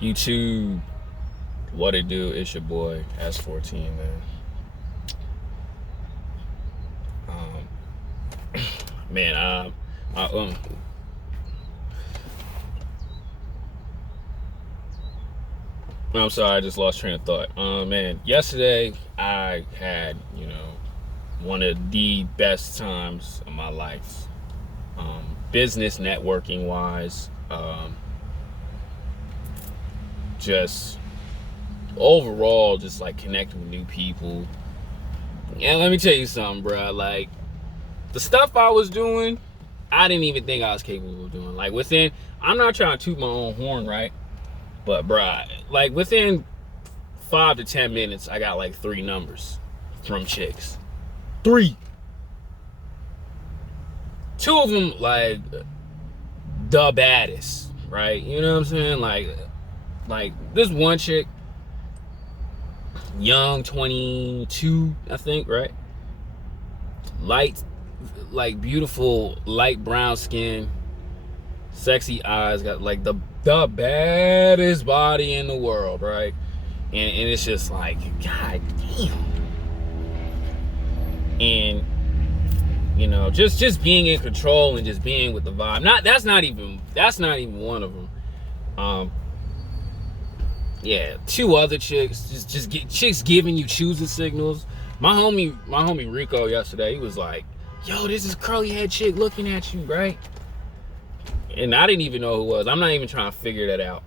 YouTube, what it do? It's your boy S14, man. Man, I, um, I'm sorry, I just lost train of thought. Man, yesterday I had, one of the best times of my life. Business networking wise, just overall, just like connecting with new people. And let me tell you something, bro. Like, the stuff I was doing, I didn't even think I was capable of doing. Like, I'm not trying to toot my own horn, right? But, bro, like, within 5 to 10 minutes, I got like 3 numbers from chicks. 3. 2 of them, like, the baddest, right? You know what I'm saying? Like this one chick, young, 22, I think, right? Light, like beautiful light brown skin, sexy eyes, got like the baddest body in the world, right? And it's just like, god damn. And just being in control and just being with the vibe. That's not even one of them. Yeah, 2 other chicks, chicks giving you choosing signals. My homie Rico yesterday, he was like, "Yo, this is curly head chick looking at you, right?" And I didn't even know who it was. I'm not even trying to figure that out.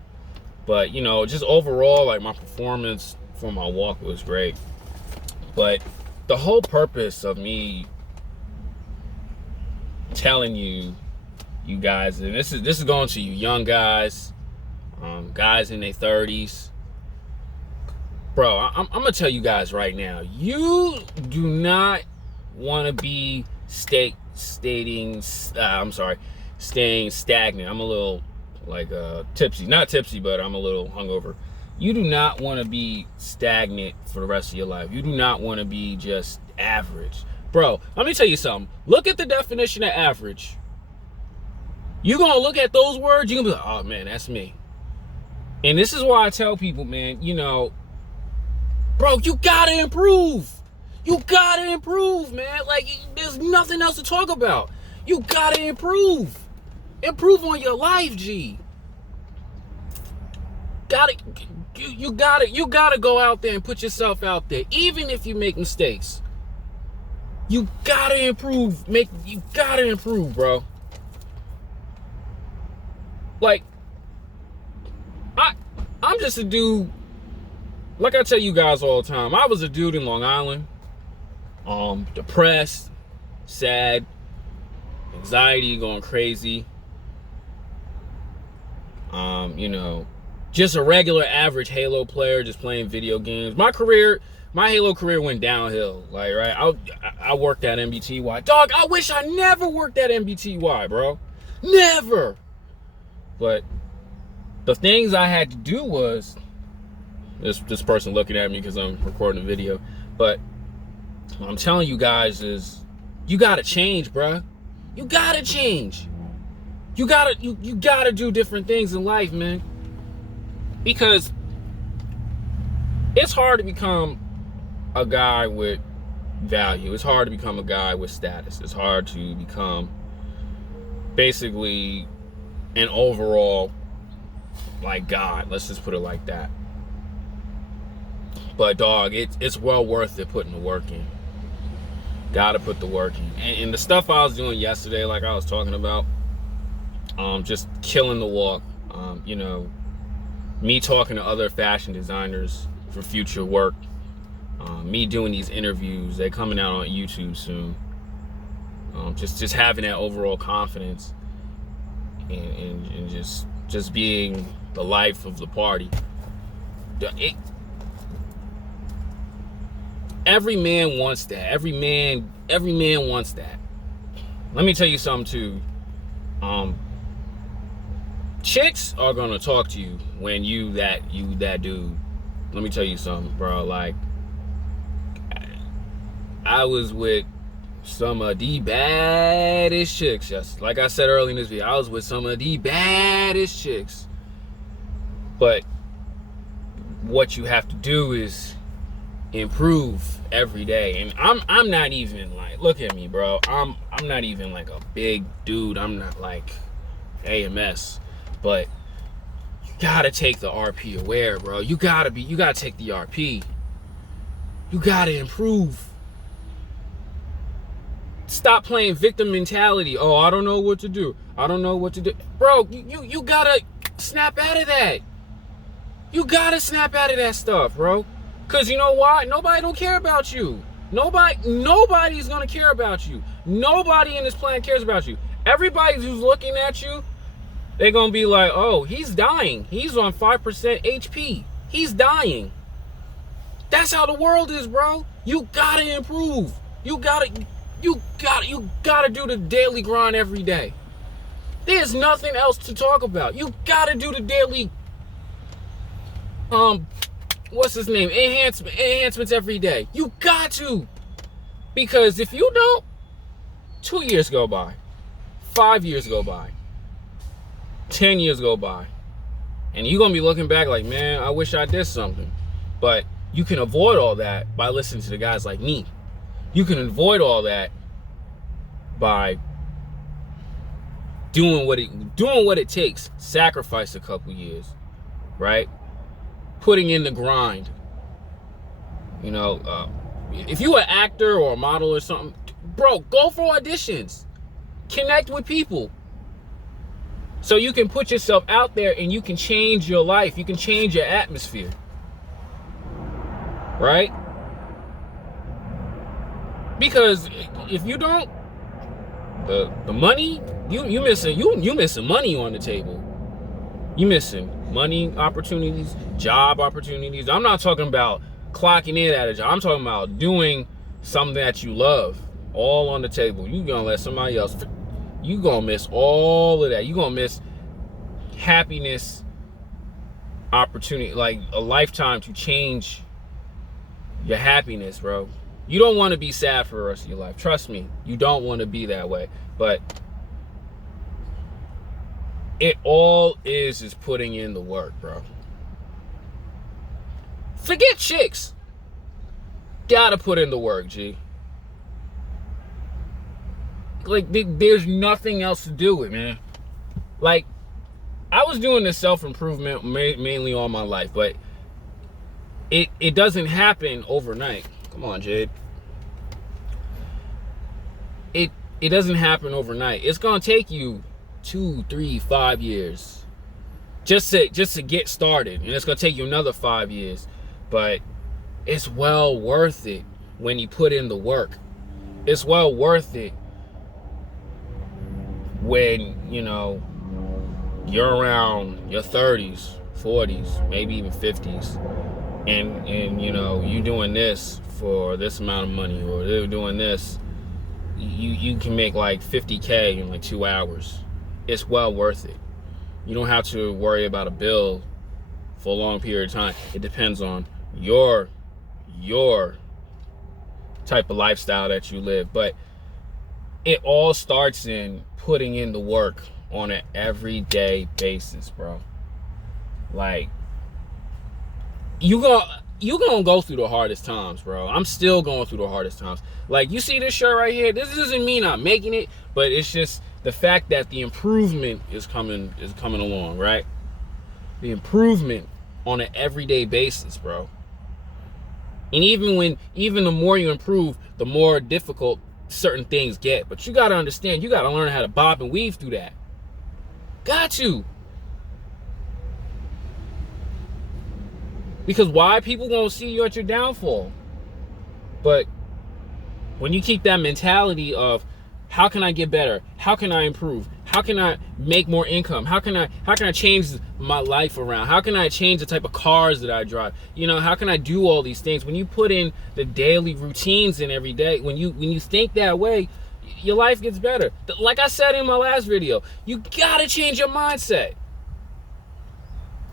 But just overall, like, my performance for my walk was great. But the whole purpose of me telling you guys, and this is going to you young guys, guys in their 30s, bro. I'm gonna tell you guys right now, you do not want to be staying stagnant. I'm a little like tipsy, not tipsy, but I'm a little hungover. You do not want to be stagnant for the rest of your life. You do not want to be just average. Bro, let me tell you something. Look at the definition of average. You're going to look at those words, you're going to be like, oh, man, that's me. And this is why I tell people, man, bro, you got to improve. You got to improve, man. Like, there's nothing else to talk about. You got to improve. Improve on your life, G. You gotta go out there and put yourself out there, even if you make mistakes. You gotta improve. You gotta improve, bro. Like, I'm just a dude. Like I tell you guys all the time, I was a dude in Long Island, depressed, sad, anxiety going crazy. Just a regular average Halo player, just playing video games. My Halo career went downhill. Like, right, I worked at MBTY. Dog, I wish I never worked at MBTY, bro. Never. But the things I had to do was, this person looking at me because I'm recording a video. But what I'm telling you guys is, you gotta change, bro. You gotta change. You gotta do different things in life, man. Because it's hard to become a guy with value. It's hard to become a guy with status. It's hard to become basically an overall, like, God. Let's just put it like that. But dog, it's well worth it putting the work in. Gotta put the work in. And the stuff I was doing yesterday, like I was talking about, just killing the walk. Me talking to other fashion designers for future work. Me doing these interviews. They're coming out on YouTube soon. Just having that overall confidence and just being the life of the party. Every man wants that. Every man wants that. Let me tell you something too. Chicks are gonna talk to you when you that dude. Let me tell you something, bro. Like, I was with some of the baddest chicks. Just like I said earlier in this video, I was with some of the baddest chicks. But what you have to do is improve every day. And I'm not even like, look at me, bro. I'm not even like a big dude. I'm not like AMS, but you gotta take the RP aware, bro. You gotta take the RP. You gotta improve. Stop playing victim mentality. Oh, I don't know what to do. I don't know what to do. Bro, you gotta snap out of that. You gotta snap out of that stuff, bro. Cause you know why? Nobody don't care about you. Nobody's gonna care about you. Nobody in this planet cares about you. Everybody who's looking at you, they're gonna be like, oh, he's dying. He's on 5% HP. He's dying. That's how the world is, bro. You gotta improve. You gotta do the daily grind every day. There's nothing else to talk about. You gotta do the daily what's his name? Enhancements every day. You got to. Because if you don't, 2 years go by, 5 years go by, 10 years go by, and you're gonna be looking back like, man, I wish I did something. But you can avoid all that by listening to the guys like me. You can avoid all that by doing what it takes. Sacrifice a couple years, right? Putting in the grind. You know, if you an actor or a model or something, bro, go for auditions. Connect with people. So you can put yourself out there and you can change your life. You can change your atmosphere. Right? Because if you don't, the money, you missing money on the table. You missing money opportunities, job opportunities. I'm not talking about clocking in at a job. I'm talking about doing something that you love, all on the table. You gonna let somebody else, you gonna miss all of that. You gonna miss happiness, opportunity, like a lifetime to change your happiness, bro. You don't want to be sad for the rest of your life. Trust me, you don't want to be that way. But it all is putting in the work, bro. Forget chicks. Gotta put in the work, G. Like, there's nothing else to do it, man. Like, I was doing this self-improvement mainly all my life, but it doesn't happen overnight. Come on, Jade. It doesn't happen overnight. It's gonna take you 2, 3, 5 years just to get started, and it's gonna take you another 5 years. But it's well worth it when you put in the work. It's well worth it when, you know, you're around your 30s, 40s, maybe even 50s, and you know, you doing this for this amount of money, or they're doing this, you can make like 50K in like 2 hours. It's well worth it. You don't have to worry about a bill for a long period of time. It depends on your type of lifestyle that you live. But it all starts in putting in the work on an everyday basis, bro. Like, you gonna go through the hardest times, bro. I'm still going through the hardest times. Like, you see this shirt right here? This doesn't mean I'm making it, but it's just the fact that the improvement is coming along, right? The improvement on an everyday basis, bro. And even the more you improve, the more difficult certain things get. But you gotta understand, you gotta learn how to bob and weave through that. Got to. Because why? People gonna see you at your downfall. But when you keep that mentality of, how can I get better? How can I improve? How can I make more income? How can I change my life around? How can I change the type of cars that I drive? You know, how can I do all these things? When you put in the daily routines in every day, when you think that way, your life gets better. Like I said in my last video, you gotta change your mindset.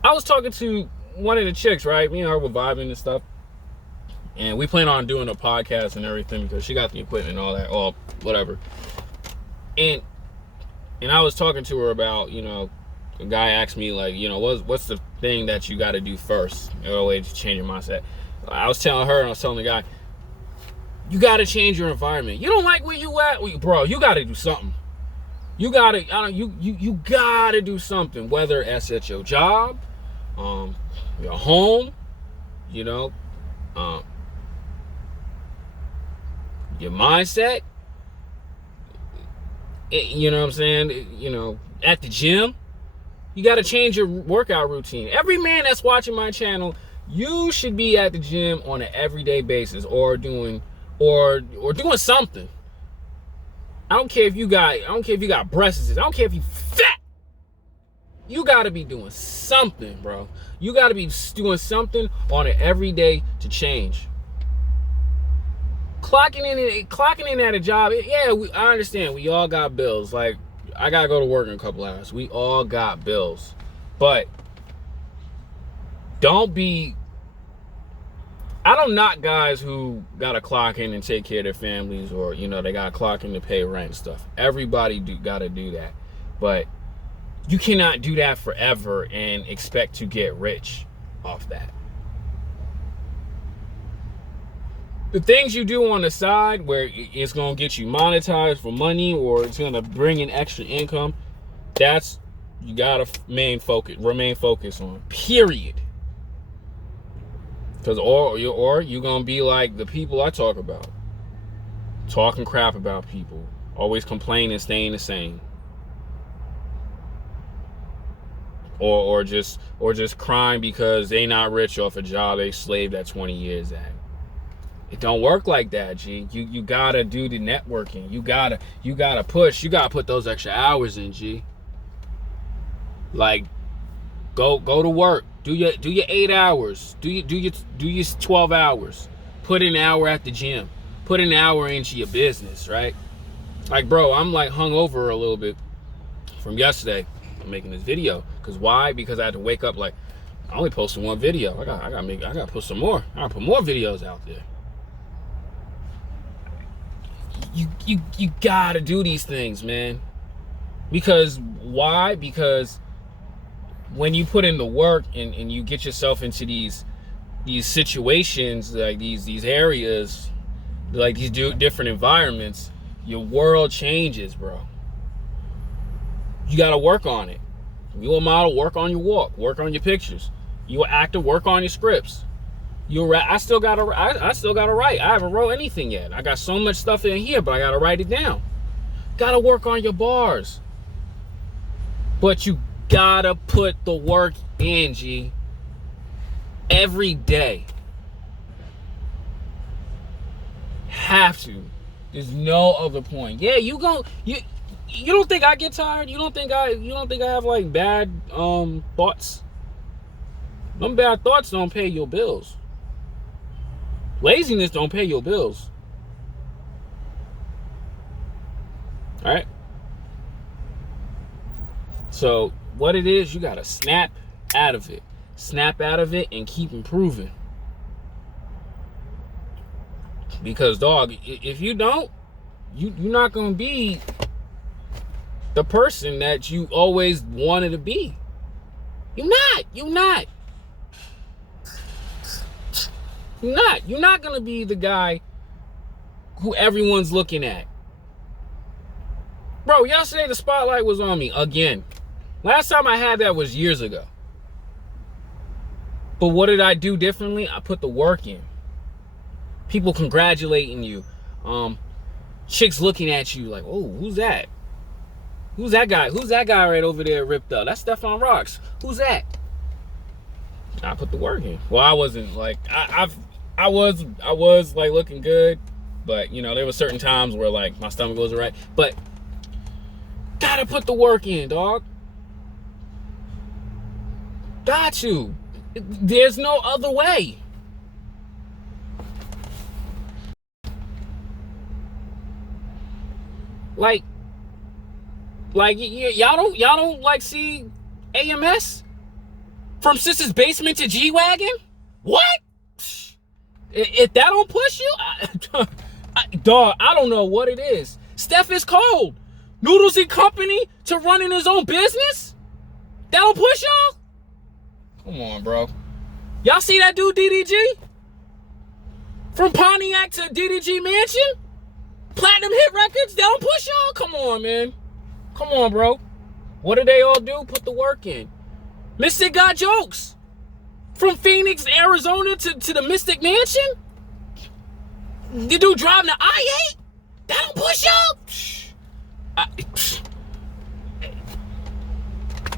I was talking to one of the chicks, right? Me and her were vibing and stuff. And we plan on doing a podcast and everything because she got the equipment and all that, whatever. And I was talking to her about, you know, The guy asked me, like, you know, what's the thing that you got to do first in order to change your mindset? I was telling her, and I was telling the guy, you got to change your environment. You don't like where you at, bro. You got to do something. You got to, you got to do something. Whether it's at your job, your home, you know, your mindset. You know what I'm saying? You know, at the gym. You got to change your workout routine. Every man that's watching my channel, you should be at the gym on an everyday basis or doing something. I don't care if you got breasts. I don't care if you fat. You got to be doing something, bro. You got to be doing something on an everyday to change. Clocking in at a job, yeah, I understand. We all got bills. Like, I gotta go to work in a couple hours. We all got bills. But I don't knock guys who gotta clock in and take care of their families, or, you know, they gotta clock in to pay rent and stuff. Everybody gotta do that. But you cannot do that forever and expect to get rich off that. The things you do on the side where it's going to get you monetized for money, or it's going to bring in extra income, that's, you got to remain focused on, period. Because or you're going to be like the people I talk about, talking crap about people, always complaining, staying the same. Or just crying because they not rich off a job they slaved at 20 years at. It don't work like that, G. You gotta do the networking. You gotta push. You gotta put those extra hours in, G. Like, go to work. Do your 8 hours. Do your 12 hours. Put an hour at the gym. Put an hour into your business, right? Like, bro, I'm like hungover a little bit from yesterday. I'm making this video. Cause why? Because I had to wake up, like, I only posted one video. I gotta put some more. I gotta put more videos out there. You gotta do these things, man. Because why? Because when you put in the work and you get yourself into these situations, like these areas, like these different environments, your world changes, bro. You gotta work on it. You a model, work on your walk, work on your pictures. You an actor, work on your scripts. I still gotta write. I haven't wrote anything yet. I got so much stuff in here, but I gotta write it down. Gotta work on your bars. But you gotta put the work in, G. Every day. Have to. There's no other point. Yeah, you don't think I get tired? You don't think I have like bad thoughts? Them bad thoughts don't pay your bills. Laziness don't pay your bills. All right? So what it is, you got to snap out of it. Snap out of it and keep improving. Because, dog, if you don't, you're not going to be the person that you always wanted to be. You're not. You're not gonna be the guy who everyone's looking at. Bro, yesterday the spotlight was on me again. Last time I had that was years ago. But what did I do differently? I put the work in. People congratulating you. Chicks looking at you like, oh, who's that? Who's that guy? Who's that guy right over there ripped up? That's Stefan Rocks. Who's that? I put the work in. Well, I wasn't like, I was like looking good, but you know, there were certain times where like my stomach wasn't right, but gotta put the work in, dog. Got to. There's no other way. Like y'all don't like see AMS from Sister's Basement to G-Wagon? What? If that don't push you, dog, I don't know what it is. Steph is cold. Noodles and Company to running his own business? That don't push y'all? Come on, bro. Y'all see that dude DDG? From Pontiac to DDG Mansion? Platinum hit records? That don't push y'all? Come on, man. Come on, bro. What do they all do? Put the work in. Mystic got jokes. From Phoenix, Arizona to the Mystic Mansion? The dude driving the I-8? That don't push y'all?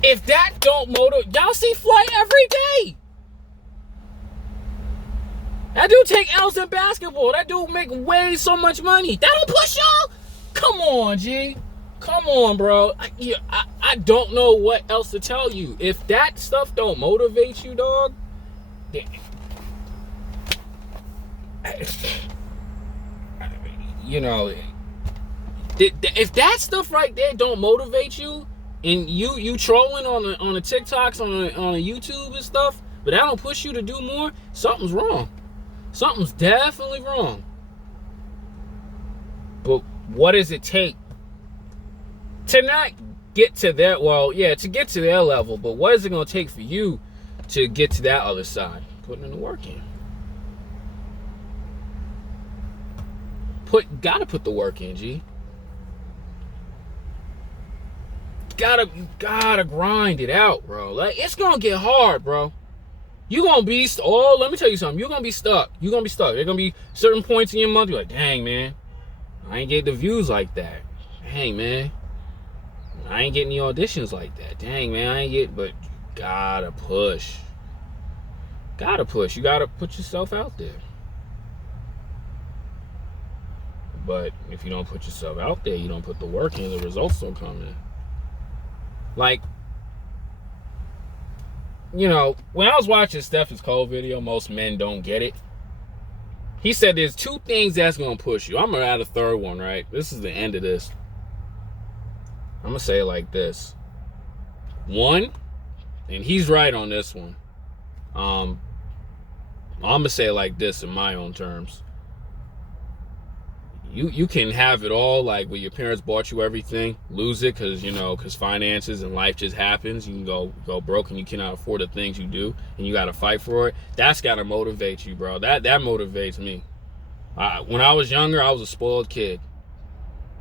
If that don't motivate, y'all see Flight every day. That dude take L's in basketball. That dude make way so much money. That don't push y'all? Come on, G. Come on, bro. I don't know what else to tell you. If that stuff don't motivate you, dog, you know, if that stuff right there don't motivate you, and you trolling on the TikToks, on the YouTube and stuff, but that don't push you to do more, something's wrong. Something's definitely wrong. But what does it take to not get to that? Well, yeah, to get to their level, but what is it going to take for you to get to that other side? Putting in the work in. Gotta put the work in, G. Gotta grind it out, bro. Like, it's gonna get hard, bro. You gonna be let me tell you something. You're gonna be stuck. You're gonna be stuck. There gonna be certain points in your month. You're like, dang, man, I ain't get the views like that. Dang, man, I ain't getting the auditions like that. Dang, man, I ain't get. But gotta push. Gotta push. You gotta put yourself out there. But if you don't put yourself out there, you don't put the work in, the results don't come in. Like, you know, when I was watching Stephen's Cole video, most men don't get it. He said there's two things that's going to push you. I'm going to add a third one, right? This is the end of this. I'm going to say it like this. One, and he's right on this one. I'm going to say it like this in my own terms. You can have it all, like where your parents bought you everything, lose it because finances and life just happens. You can go broke and you cannot afford the things you do, and you got to fight for it. That's got to motivate you, bro. That motivates me. When I was younger, I was a spoiled kid,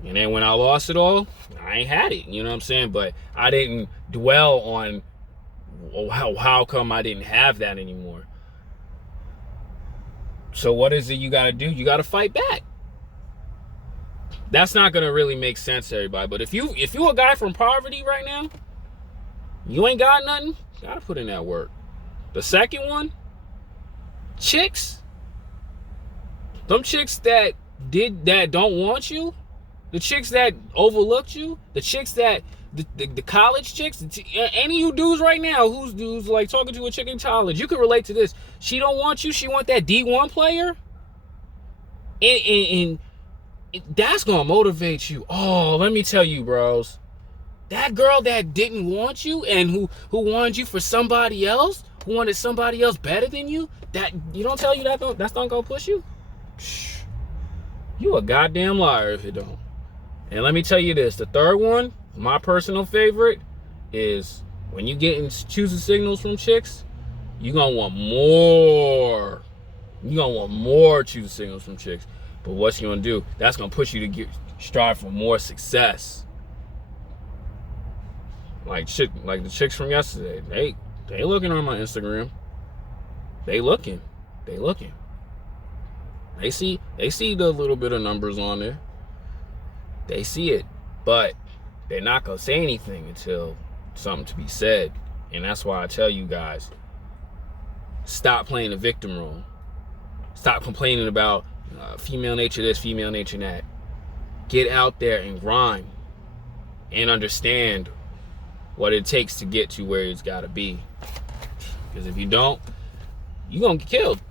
and then when I lost it all, I ain't had it. You know what I'm saying? But I didn't dwell on how come I didn't have that anymore. So what is it you got to do? You got to fight back. That's not gonna really make sense to everybody. But if you a guy from poverty right now, you ain't got nothing, you gotta put in that work. The second one, chicks. Them chicks that don't want you, the chicks that overlooked you, the chicks that the college chicks, any of you dudes right now who's like talking to a chick in college, you can relate to this. She don't want you, she want that D1 player. And that's gonna motivate you. Oh, let me tell you, bros. That girl that didn't want you and who wanted you for somebody else, who wanted somebody else better than you, that you don't tell you that's not gonna push you. You a goddamn liar if it don't. And let me tell you this: the third one, my personal favorite, is when you get in choosing signals from chicks, you gonna want more. You gonna want more choosing signals from chicks. But what's you gonna do? That's gonna push you to strive for more success. Like the chicks from yesterday, they looking on my Instagram. They looking. They see the little bit of numbers on there. They see it, but they're not gonna say anything until something to be said. And that's why I tell you guys, stop playing the victim role. Stop complaining about female nature this, female nature that. Get out there and grind and understand what it takes to get to where it's got to be. Because if you don't, you're going to get killed.